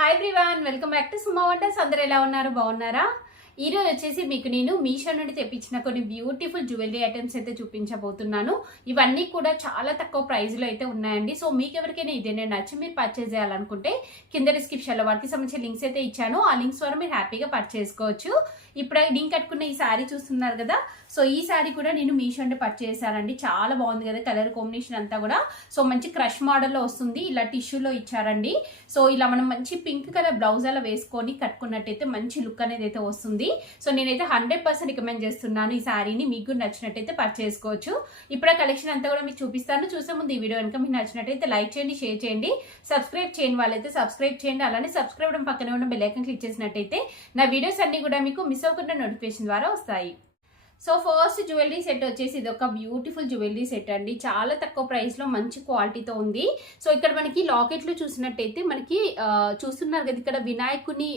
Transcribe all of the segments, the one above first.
Hi everyone welcome back to Suma వంటర్స్ అందరు ఎలా ఉన్నారు? బాగున్నారా? ఈ రోజు వచ్చేసి మీకు నేను మీషో నుండి తెప్పించిన కొన్ని బ్యూటిఫుల్ జ్యువెలరీ ఐటమ్స్ అయితే చూపించబోతున్నాను. ఇవన్నీ కూడా చాలా తక్కువ ప్రైస్లో అయితే ఉన్నాయండి. సో మీకు ఎవరికైనా ఇదేనే నచ్చి మీరు పర్చేస్ చేయాలనుకుంటే కింద డిస్క్రిప్షన్లో వాటికి సంబంధించిన లింక్స్ అయితే ఇచ్చాను. ఆ లింక్స్ ద్వారా మీరు హ్యాపీగా పర్చేస్ చేసుకోవచ్చు. ఇప్పుడు లింక్ కట్టుకున్న ఈ శారీ చూస్తున్నారు కదా? సో ఈ శారీ కూడా నేను మీషో నుండి పర్చేస్ చేశానండి. చాలా బాగుంది కదా కలర్ కాంబినేషన్ అంతా కూడా. సో మంచి క్రష్ మోడల్లో వస్తుంది. ఇలా టిష్యూలో ఇచ్చారండి. సో ఇలా మనం మంచి పింక్ కలర్ బ్లౌజ్ అలా వేసుకొని కట్టుకున్నట్టయితే మంచి లుక్ అనేది అయితే వస్తుంది. సో నేనైతే హండ్రెడ్ పర్సెంట్ రికమెండ్ చేస్తున్నాను ఈ శారీని. మీకు కూడా నచ్చినట్టయితే పర్చేసుకోవచ్చు ఇప్పుడు కలెక్షన్ అంతా కూడా మీకు చూపిస్తాను. చూసే ముందు ఈ వీడియో కనుక మీకు నచ్చినట్టయితే లైక్ చేయండి షేర్ చేయండి. సబ్స్క్రైబ్ చేయని వాళ్ళైతే సబ్స్క్రైబ్ చేయండి. అలానే సబ్స్క్రైబ్ పక్కనే ఉన్న బెల్లైకన్ క్లిక్ చేసినట్టయితే నా వీడియోస్ అన్ని కూడా మీకు మిస్ అవ్వకుండా నోటిఫికేషన్ ద్వారా వస్తాయి. సో ఫస్ట్ జ్యువెలరీ సెట్ వచ్చేసి ఇది ఒక బ్యూటిఫుల్ జ్యువెలరీ సెట్ అండి. చాలా తక్కువ ప్రైస్లో మంచి క్వాలిటీతో ఉంది. సో ఇక్కడ మనకి లాకెట్లు చూసినట్టయితే మనకి చూస్తున్నారు కదా ఇక్కడ వినాయకుని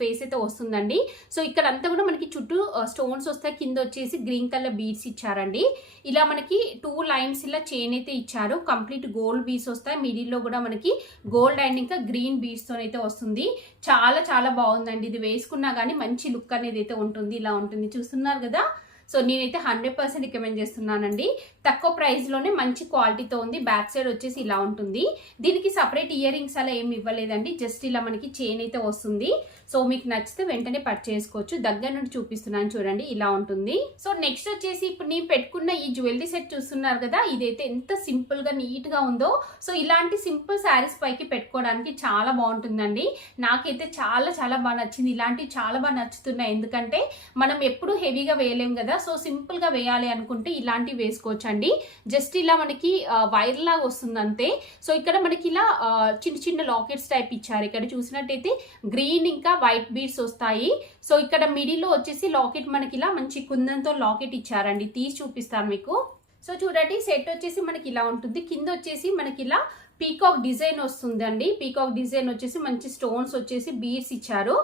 ఫేస్ అయితే వస్తుందండి. సో ఇక్కడ అంతా కూడా మనకి చుట్టూ స్టోన్స్ వస్తాయి. కింద వచ్చేసి గ్రీన్ కలర్ బీడ్స్ ఇచ్చారండి. ఇలా మనకి టూ లైన్స్ ఇలా చైన్ అయితే ఇచ్చారు. కంప్లీట్ గోల్డ్ బీడ్స్ వస్తాయి. మిడిల్లో కూడా మనకి గోల్డ్ అండ్ ఇంకా గ్రీన్ బీడ్స్తో అయితే వస్తుంది. చాలా చాలా బాగుందండి. ఇది వేసుకున్నా కానీ మంచి లుక్ అనేది అయితే ఉంటుంది. ఇలా ఉంటుంది. చూస్తున్నారు కదా? సో నేనైతే హండ్రెడ్ పర్సెంట్ రికమెండ్ చేస్తున్నానండి. తక్కువ ప్రైస్లోనే మంచి క్వాలిటీతో ఉంది. బ్యాక్ సైడ్ వచ్చేసి ఇలా ఉంటుంది. దీనికి సపరేట్ ఇయర్ రింగ్స్ అలా ఏమి ఇవ్వలేదండి. జస్ట్ ఇలా మనకి చైన్ అయితే వస్తుంది. సో మీకు నచ్చితే వెంటనే పర్చేసుకోవచ్చు దగ్గర నుండి చూపిస్తున్నాను చూడండి. ఇలా ఉంటుంది. సో నెక్స్ట్ వచ్చేసి ఇప్పుడు నేను పెట్టుకున్న ఈ జ్యువెలరీ సెట్ చూస్తున్నారు కదా ఇదైతే ఎంత సింపుల్గా నీట్గా ఉందో. సో ఇలాంటి సింపుల్ శారీస్ పైకి పెట్టుకోవడానికి చాలా బాగుంటుందండి. నాకైతే చాలా చాలా బాగా నచ్చింది. ఇలాంటివి చాలా బాగా నచ్చుతున్నాయి. ఎందుకంటే మనం ఎప్పుడు హెవీగా వేయలేం కదా. సో సింపుల్గా వేయాలి అనుకుంటే ఇలాంటివి వేసుకోవచ్చు వేసుకోవచ్చండి జస్ట్ ఇలా మనకి వైర్ లాగా వస్తుంది అంతే సో ఇక్కడ మనకి ఇలా చిన్న చిన్న లాకెట్స్ టైప్ ఇచ్చారు. ఇక్కడ చూసినట్టయితే గ్రీన్ ఇంకా వైట్ బీడ్స్ వస్తాయి. సో ఇక్కడ మిడిల్లో వచ్చేసి లాకెట్ మనకి ఇలా మంచి కుందంతో లాకెట్ ఇచ్చారండి. తీసి చూపిస్తాను మీకు. సో చూడండి సెట్ వచ్చేసి మనకి ఇలా ఉంటుంది. కింద వచ్చేసి మనకి ఇలా పీకాక్ డిజైన్ వస్తుందండి. పీకాక్ డిజైన్ వచ్చేసి మంచి స్టోన్స్ వచ్చేసి బీడ్స్ ఇచ్చారు.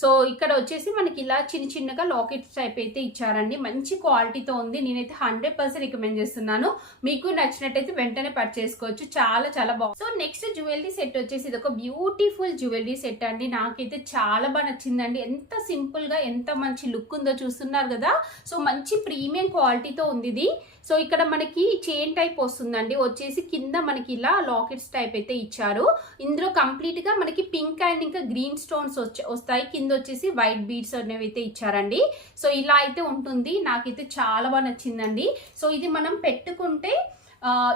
సో ఇక్కడ వచ్చేసి మనకి ఇలా చిన్న చిన్నగా లాకెట్స్ టైప్ అయితే ఇచ్చారండి. మంచి క్వాలిటీతో ఉంది. నేనైతే హండ్రెడ్ పర్సెంట్ రికమెండ్ చేస్తున్నాను. మీకు నచ్చినట్టయితే వెంటనే పర్చేసుకోవచ్చు. చాలా చాలా బాగుంది. సో నెక్స్ట్ జ్యువెలరీ సెట్ వచ్చేసి ఇది ఒక బ్యూటిఫుల్ జ్యువెలరీ సెట్ అండి. నాకైతే చాలా బాగా నచ్చిందండి. ఎంత సింపుల్గా ఎంత మంచి లుక్ ఉందో చూస్తున్నారు కదా? సో మంచి ప్రీమియం క్వాలిటీతో ఉంది ఇది. సో ఇక్కడ మనకి చైన్ టైప్ వస్తుందండి. వచ్చేసి కింద మనకి ఇలా లాకెట్స్ టైప్ అయితే ఇచ్చారు. ఇందులో కంప్లీట్గా మనకి పింక్ అండ్ ఇంకా గ్రీన్ స్టోన్స్ వస్తాయి. కింద వచ్చేసి వైట్ బీడ్స్ అనేవి అయితే ఇచ్చారండి. సో ఇలా అయితే ఉంటుంది. నాకైతే చాలా బాగా నచ్చిందండి. సో ఇది మనం పెట్టుకుంటే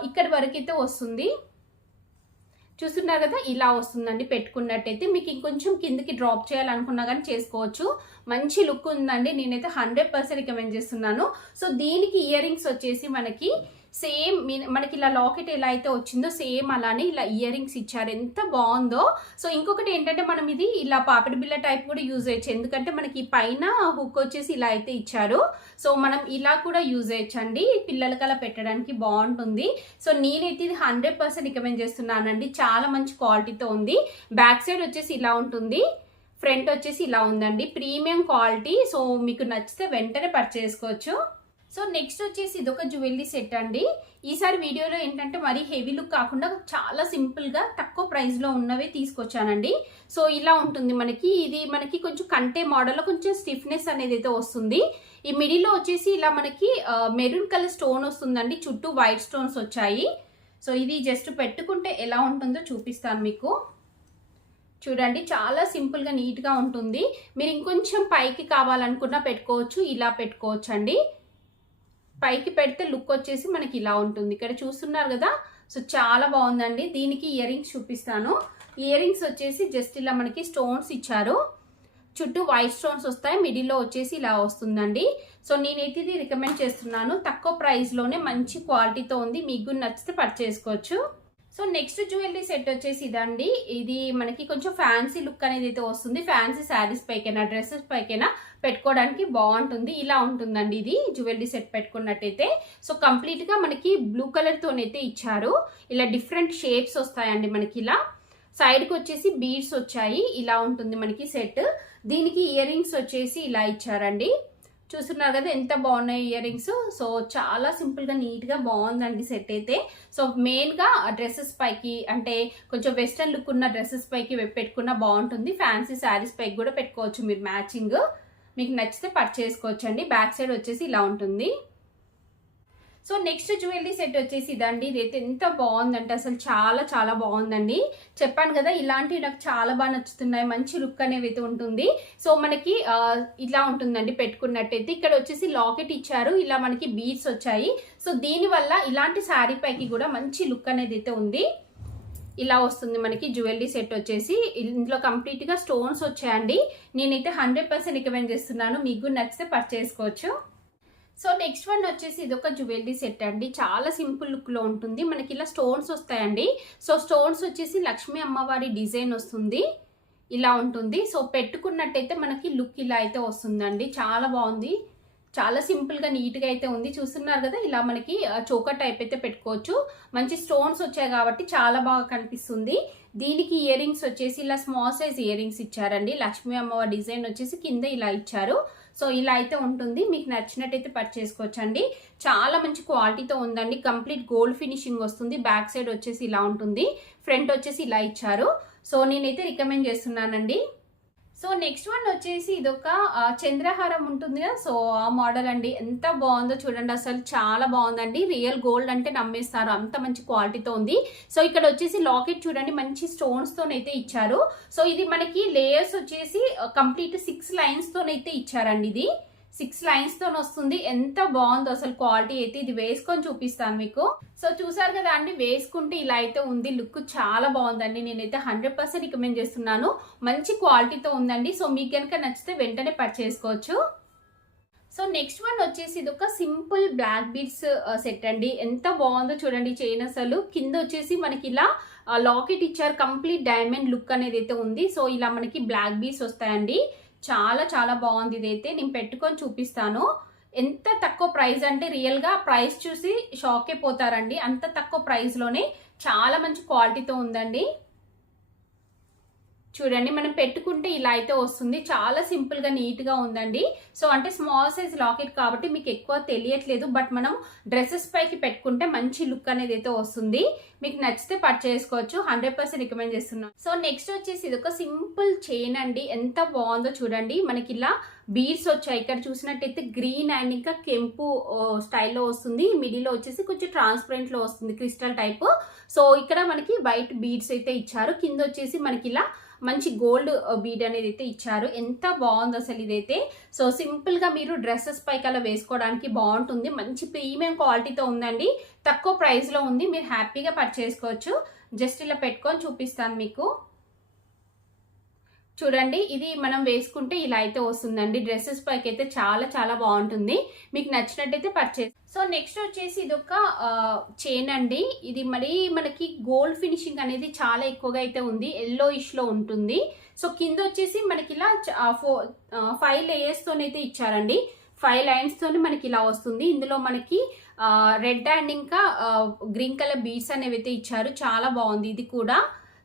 ఇక్కడ ఇక్కడి వరకు అయితే వస్తుంది. చూస్తున్నారు కదా ఇలా వస్తుందండి పెట్టుకున్నట్టయితే మీకు ఇంకొంచెం కిందకి డ్రాప్ చేయాలనుకున్నా కానీ చేసుకోవచ్చు. మంచి లుక్ ఉందండి నేనైతే హండ్రెడ్ పర్సెంట్ రికమెండ్ చేస్తున్నాను. సో దీనికి ఇయర్ రింగ్స్ వచ్చేసి మనకి సేమ్ మనకి ఇలా లాకెట్ ఎలా అయితే వచ్చిందో సేమ్ అలానే ఇలా ఇయర్ రింగ్స్ ఇచ్చారు. ఎంత బాగుందో. సో ఇంకొకటి ఏంటంటే మనం ఇది ఇలా పాపిడి బిల్ల టైప్ కూడా యూజ్ చేయొచ్చు. ఎందుకంటే మనకి పైన హుక్ వచ్చేసి ఇలా అయితే ఇచ్చారు. సో మనం ఇలా కూడా యూజ్ చేయొచ్చండి. పిల్లలకి అలా పెట్టడానికి బాగుంటుంది. సో నేనైతే ఇది హండ్రెడ్ పర్సెంట్ రికమెండ్ చేస్తున్నానండి. చాలా మంచి క్వాలిటీతో ఉంది. బ్యాక్ సైడ్ వచ్చేసి ఇలా ఉంటుంది. ఫ్రంట్ వచ్చేసి ఇలా ఉందండి. Premium quality. సో మీకు నచ్చితే వెంటనే పర్చేసుకోవచ్చు సో నెక్స్ట్ వచ్చేసి ఇదొక జ్యువెలరీ సెట్ అండి. ఈసారి వీడియోలో ఏంటంటే మరీ హెవీ లుక్ కాకుండా చాలా సింపుల్గా తక్కువ ప్రైస్లో ఉన్నవే తీసుకొచ్చానండి. సో ఇలా ఉంటుంది మనకి. ఇది మనకి కొంచెం కంటే మోడల్లో కొంచెం స్టిఫ్నెస్ అనేది అయితే వస్తుంది. ఈ మిడిల్లో వచ్చేసి ఇలా మనకి మెరూన్ కలర్ స్టోన్ వస్తుందండి. చుట్టూ వైట్ స్టోన్స్ వచ్చాయి. సో ఇది జస్ట్ పెట్టుకుంటే ఎలా ఉంటుందో చూపిస్తాను మీకు. చూడండి చాలా సింపుల్గా నీట్గా ఉంటుంది. మీరు ఇంకొంచెం పైకి కావాలనుకున్నా పెట్టుకోవచ్చు ఇలా పెట్టుకోవచ్చు అండి పైకి పెడితే లుక్ వచ్చేసి మనకి ఇలా ఉంటుంది. ఇక్కడ చూస్తున్నారు కదా? సో చాలా బాగుందండి. దీనికి ఇయర్ రింగ్స్ చూపిస్తాను. ఇయర్ రింగ్స్ వచ్చేసి జస్ట్ ఇలా మనకి స్టోన్స్ ఇచ్చారు. చుట్టూ వైట్ స్టోన్స్ వస్తాయి. మిడిల్లో వచ్చేసి ఇలా వస్తుందండి. సో నేనైతే ఇది రికమెండ్ చేస్తున్నాను. తక్కువ ప్రైస్లోనే మంచి క్వాలిటీతో ఉంది. మీకు కూడా నచ్చితే పర్చేసుకోవచ్చు సో నెక్స్ట్ జ్యువెలరీ సెట్ వచ్చేసి ఇదండి. ఇది మనకి కొంచెం ఫ్యాన్సీ లుక్ అనేది అయితే వస్తుంది. ఫ్యాన్సీ శారీస్ పైకైనా డ్రెస్సెస్ పైకైనా పెట్టుకోవడానికి బాగుంటుంది. ఇలా ఉంటుందండి ఇది జ్యువెలరీ సెట్ పెట్టుకున్నట్టయితే. సో కంప్లీట్గా మనకి బ్లూ కలర్తోనైతే ఇచ్చారు. ఇలా డిఫరెంట్ షేప్స్ వస్తాయండి మనకి ఇలా. సైడ్కి వచ్చేసి బీడ్స్ వచ్చాయి. ఇలా ఉంటుంది మనకి సెట్. దీనికి ఇయర్ రింగ్స్ వచ్చేసి ఇలా ఇచ్చారండి. చూస్తున్నారు కదా ఎంత బాగున్నాయి ఇయర్ రింగ్స్. సో చాలా సింపుల్గా నీట్గా బాగుందండి సెట్ అయితే. సో మెయిన్గా డ్రెస్సెస్ పైకి అంటే కొంచెం వెస్ట్రన్ లుక్ ఉన్న డ్రెస్సెస్ పైకి పెట్టుకున్న బాగుంటుంది. ఫ్యాన్సీ శారీస్ పైకి కూడా పెట్టుకోవచ్చు మీరు మ్యాచింగ్. మీకు నచ్చితే పర్చేసుకోవచ్చండి చేసుకోవచ్చండి. బ్యాక్ సైడ్ వచ్చేసి ఇలా ఉంటుంది. సో నెక్స్ట్ జ్యువెలరీ సెట్ వచ్చేసి ఇదండి. ఇదైతే ఎంత బాగుందంటే అసలు చాలా చాలా బాగుందండి. చెప్పాను కదా ఇలాంటివి నాకు చాలా బాగా నచ్చుతున్నాయి. మంచి లుక్ అనేవి అయితే ఉంటుంది. సో మనకి ఇలా ఉంటుందండి పెట్టుకున్నట్టయితే. ఇక్కడ వచ్చేసి లాకెట్ ఇచ్చారు. ఇలా మనకి బీడ్స్ వచ్చాయి. సో దీనివల్ల ఇలాంటి శారీ పైకి కూడా మంచి లుక్ అనేది అయితే ఉంది. ఇలా వస్తుంది మనకి జ్యువెలరీ సెట్ వచ్చేసి. ఇందులో కంప్లీట్గా స్టోన్స్ వచ్చాయండి. నేనైతే హండ్రెడ్ పర్సెంట్ రికమెండ్ చేస్తున్నాను. మీకు నచ్చితే పర్చేసుకోవచ్చు సో నెక్స్ట్ వన్ వచ్చేసి ఇది ఒక జ్యువెలరీ సెట్ అండి. చాలా సింపుల్ లుక్లో ఉంటుంది. మనకి ఇలా స్టోన్స్ వస్తాయండి. సో స్టోన్స్ వచ్చేసి లక్ష్మీ అమ్మవారి డిజైన్ వస్తుంది. ఇలా ఉంటుంది. సో పెట్టుకున్నట్టయితే మనకి లుక్ ఇలా అయితే వస్తుందండి. చాలా బాగుంది. చాలా సింపుల్గా నీట్గా అయితే ఉంది. చూస్తున్నారు కదా ఇలా మనకి చోకర్ టైప్ అయితే పెట్టుకోవచ్చు. మంచి స్టోన్స్ వచ్చాయి కాబట్టి చాలా బాగా కనిపిస్తుంది. దీనికి ఇయర్ రింగ్స్ వచ్చేసి ఇలా స్మాల్ సైజ్ ఇయర్ రింగ్స్ ఇచ్చారండి. లక్ష్మీ అమ్మవారి డిజైన్ వచ్చేసి కింద ఇలా ఇచ్చారు. సో ఇలా అయితే ఉంటుంది. మీకు నచ్చినట్టయితే పర్చేసుకోవచ్చు అండి చాలా మంచి క్వాలిటీతో ఉందండి. కంప్లీట్ గోల్డ్ ఫినిషింగ్ వస్తుంది. బ్యాక్ సైడ్ వచ్చేసి ఇలా ఉంటుంది. ఫ్రంట్ వచ్చేసి ఇలా ఇచ్చారు. సో నేనైతే రికమెండ్ చేస్తున్నానండి. సో నెక్స్ట్ వన్ వచ్చేసి ఇదొక చంద్రహారం ఉంటుంది కదా. సో ఆ మోడల్ అండి ఎంత బాగుందో చూడండి. అసలు చాలా బాగుందండి. రియల్ గోల్డ్ అంటే నమ్మేస్తారు. అంత మంచి క్వాలిటీతో ఉంది. సో ఇక్కడ వచ్చేసి లాకెట్ చూడండి. మంచి స్టోన్స్తోనైతే ఇచ్చారు. సో ఇది మనకి లేయర్స్ వచ్చేసి కంప్లీట్ సిక్స్ లైన్స్తోనైతే ఇచ్చారండి ఇది. సిక్స్ లైన్స్తో వస్తుంది. ఎంత బాగుందో అసలు క్వాలిటీ అయితే ఇది వేసుకొని చూపిస్తాను మీకు. సో చూసారు కదా అండి వేసుకుంటే ఇలా అయితే ఉంది. లుక్ చాలా బాగుందండి. నేనైతే హండ్రెడ్ పర్సెంట్ రికమెండ్ చేస్తున్నాను. మంచి క్వాలిటీతో ఉందండి. సో మీకు కనుక నచ్చితే వెంటనే పర్చేసుకోవచ్చు సో నెక్స్ట్ వన్ వచ్చేసి ఇది ఒక సింపుల్ బ్లాక్ బీడ్స్ సెట్ అండి. ఎంత బాగుందో చూడండి చైన్ అసలు. కింద వచ్చేసి మనకి ఇలా లాకెట్ ఇచ్చారు. కంప్లీట్ డైమండ్ లుక్ అనేది అయితే ఉంది. సో ఇలా మనకి బ్లాక్ బీడ్స్ వస్తాయండి. చాలా చాలా బాగుంది ఇదైతే. నేను పెట్టుకొని చూపిస్తాను. ఎంత తక్కువ ప్రైస్ అంటే రియల్గా ప్రైస్ చూసి షాక్ అయిపోతారండి అంత తక్కువ ప్రైస్లోనే చాలా మంచి క్వాలిటీతో ఉందండి. చూడండి మనం పెట్టుకుంటే ఇలా అయితే వస్తుంది. చాలా సింపుల్గా నీట్గా ఉందండి. సో అంటే స్మాల్ సైజ్ లాకెట్ కాబట్టి మీకు ఎక్కువ తెలియట్లేదు. బట్ మనం డ్రెస్సెస్ పైకి పెట్టుకుంటే మంచి లుక్ అనేది అయితే వస్తుంది. మీకు నచ్చితే పర్చేసుకోవచ్చు హండ్రెడ్ పర్సెంట్ రికమెండ్ చేస్తున్నాం సో నెక్స్ట్ వచ్చేసి ఇది ఒక సింపుల్ చైన్ అండి. ఎంత బాగుందో చూడండి. మనకి ఇలా బీడ్స్ వచ్చాయి. ఇక్కడ చూసినట్టయితే గ్రీన్ అండ్ ఇంకా కెంపు స్టైల్లో వస్తుంది. మిడిల్లో వచ్చేసి కొంచెం ట్రాన్స్పరెంట్లో వస్తుంది క్రిస్టల్ టైప్ సో ఇక్కడ మనకి వైట్ బీడ్స్ అయితే ఇచ్చారు. కింద వచ్చేసి మనకి ఇలా మంచి గోల్డ్ బీడ్ అనేది అయితే ఇచ్చారు. ఎంత బాగుంది అసలు ఇదైతే. సో సింపుల్గా మీరు డ్రెస్సెస్ పైకి అలా వేసుకోవడానికి బాగుంటుంది. మంచి ప్రీమియం క్వాలిటీతో ఉందండి. తక్కువ ప్రైస్లో ఉంది. మీరు హ్యాపీగా పర్చేసుకోవచ్చు జస్ట్ ఇలా పెట్టుకొని చూపిస్తాను మీకు. చూడండి ఇది మనం వేసుకుంటే ఇలా అయితే వస్తుందండి. డ్రెస్సెస్ పైకి అయితే చాలా చాలా బాగుంటుంది. మీకు నచ్చినట్టయితే పర్చేస్ సో నెక్స్ట్ వచ్చేసి ఇది ఒక చైన్ అండి. ఇది మరి మనకి గోల్డ్ ఫినిషింగ్ అనేది చాలా ఎక్కువగా అయితే ఉంది. ఎల్లో ఇష్లో ఉంటుంది. సో కింద వచ్చేసి మనకి ఇలా ఫో ఫైవ్ లేయర్స్తోనైతే ఇచ్చారండి. ఫైవ్ లైన్స్తోనే మనకి ఇలా వస్తుంది. ఇందులో మనకి రెడ్ అండ్ ఇంకా గ్రీన్ కలర్ బీడ్స్ అనేవి అయితే ఇచ్చారు. చాలా బాగుంది ఇది కూడా.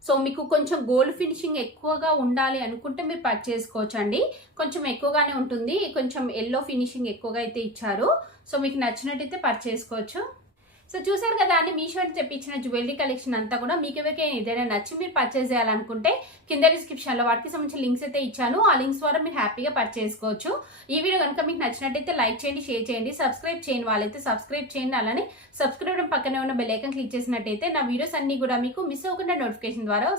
సో మీకు కొంచెం గోల్డ్ ఫినిషింగ్ ఎక్కువగా ఉండాలి అనుకుంటే మీరు పర్చేసుకోవచ్చు అండి కొంచెం ఎక్కువగానే ఉంటుంది. కొంచెం ఎల్లో ఫినిషింగ్ ఎక్కువగా అయితే ఇచ్చారు. సో మీకు నచ్చినట్టయితే పర్చేసుకోవచ్చు సో చూసారు కదా అండి మీషో తెప్పించిన జ్యువెలరీ కలెక్షన్ అంతా కూడా మీకు ఎవరికైనా ఏదైనా నచ్చి మీరు పర్చేస్ చేయాలనుకుంటే కింద డిస్క్రిప్షన్లో వాటికి సంబంధించిన లింక్స్ అయితే ఇచ్చాను. ఆ లింక్స్ ద్వారా మీరు హ్యాపీగా పర్చేసుకోవచ్చు ఈ వీడియో కనుక మీకు నచ్చినట్టయితే లైక్ చేయండి షేర్ చేయండి సబ్స్క్రైబ్ చేయని వాళ్ళైతే సబ్స్క్రైబ్ చేయండి. అలానే సబ్స్క్రైబ్ పక్కనే ఉన్న బెల్ ఐకన్ క్లిక్ చేసినట్టయితే నా వీడియోస్ అన్ని కూడా మీకు మిస్ అవ్వకుండా నోటిఫికేషన్ ద్వారా